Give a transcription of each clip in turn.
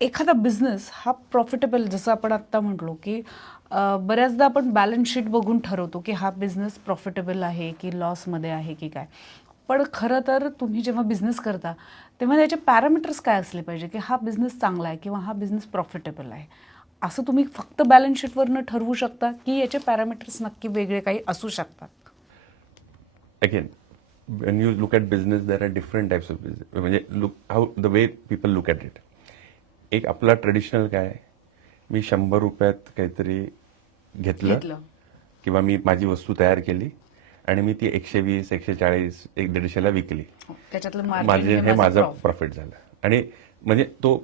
एखादा बिझनेस हा प्रॉफिटेबल जसं आपण आत्ता म्हटलो की बऱ्याचदा आपण बॅलन्स शीट बघून ठरवतो की हा बिझनेस प्रॉफिटेबल आहे की लॉसमध्ये आहे की काय. पण खरं तर तुम्ही जेव्हा बिझनेस करता तेव्हा त्याचे पॅरामीटर्स काय असले पाहिजे की हा बिझनेस चांगला आहे किंवा हा बिझनेस प्रॉफिटेबल आहे? असं तुम्ही फक्त बॅलन्स शीटवरनं ठरवू शकता की याचे पॅरामीटर्स नक्की वेगळे काही असू शकतात? Again when you look at business there are different types of business म्हणजे look how the way people look at it एक आपला ट्रेडिशनल काय? मी शंभर रुपयात काहीतरी घेतलं घेतलं. किंवा मी माझी वस्तू तयार केली आणि मी ती एकशे वीस एकशे चाळीस एक दीडशेला विकली त्याच्यातलं margin माझे हे माझं. प्रॉफिट झालं आणि म्हणजे तो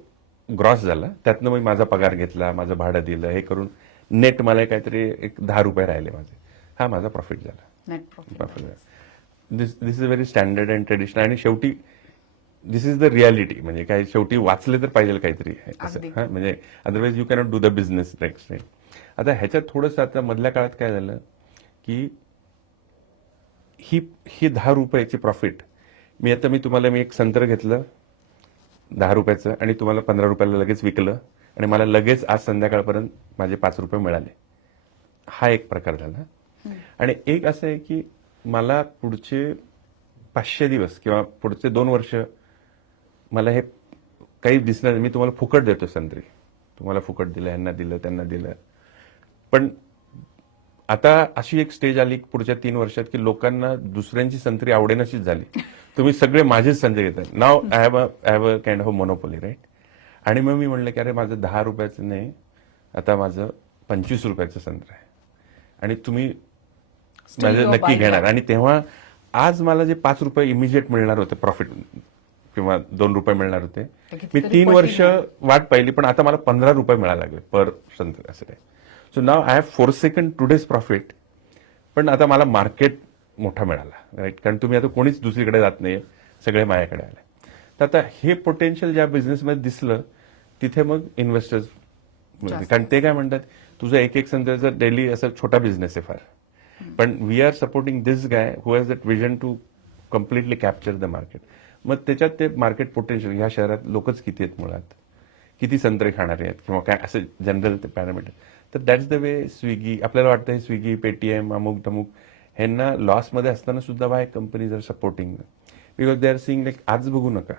ग्रॉस झाला त्यातनं मी माझा पगार घेतला माझं भाडं दिलं हे करून नेट मला काहीतरी एक दहा रुपये राहिले माझे हा माझा प्रॉफिट झाला profit. Profit this this is very standard and traditional आणि शेवटी दिस इज द रियालिटी म्हणजे काय शेवटी वाचले तर पाहिजे काहीतरी असं. हा म्हणजे otherwise you cannot do the business next आता ह्याच्यात थोडंसं आता मधल्या काळात काय झालं की ही ही दहा रुपयाची प्रॉफिट मी आता मी तुम्हाला मी एक संत्र घेतलं दहा रुपयाचं आणि तुम्हाला पंधरा रुपयाला लगेच विकलं आणि मला लगेच आज संध्याकाळपर्यंत माझे पाच रुपये मिळाले. हा एक प्रकार झाला. आणि एक असं आहे की मला पुढचे पाचशे दिवस किंवा पुढचे दोन वर्ष मला हे काही दिसणार नाही. मी तुम्हाला फुकट देतो संत्री. तुम्हाला फुकट दिलं यांना दिलं त्यांना दिलं. पण आता अशी एक स्टेज आली पुढच्या तीन वर्षात की लोकांना दुसऱ्यांची संत्री आवडेनशीच झाली. तुम्ही सगळे माझेच संत्री घेतात. Now I have I have a kind of monopoly right आणि मग मी म्हणलं की अरे माझं दहा रुपयाचं नाही आता माझं पंचवीस रुपयाचं संत्र आहे. आणि तुम्ही माझं नक्की घेणार. आणि तेव्हा आज मला जे पाच रुपये इमिजिएट मिळणार होते प्रॉफिट किंवा दोन रुपये मिळणार होते. मी तीन. वर्ष वाट पाहिली पण आता मला पंधरा रुपये मिळायला लागले पर संत्र असं आहे so now I have for second today's profit पण आता मला मार्केट मोठा मिळाला राईट कारण तुम्ही आता कोणीच दुसरीकडे जात नाही सगळे माझ्याकडे आले. तर आता हे पोटेन्शियल ज्या बिझनेसमध्ये दिसलं तिथे मग इन्व्हेस्टर्स जास्त. कारण ते काय म्हणतात तुझं एक एक संत्र्याचं डेली असं छोटा बिझनेस आहे फार. पण we are supporting this guy who has that vision to completely capture the market मग त्याच्यात ते मार्केट पोटेन्शियल ह्या शहरात लोकच किती आहेत मुळात? किती संत्रे खाणारे आहेत? किंवा काय असं जनरल ते पॅरामीटर तर दॅट्स द वे स्विगी आपल्याला वाटतं हे स्विगी पेटीएम अमुक तमुक ह्यांना लॉसमध्ये असताना सुद्धा by companies are supporting because they are seeing like आज बघू नका.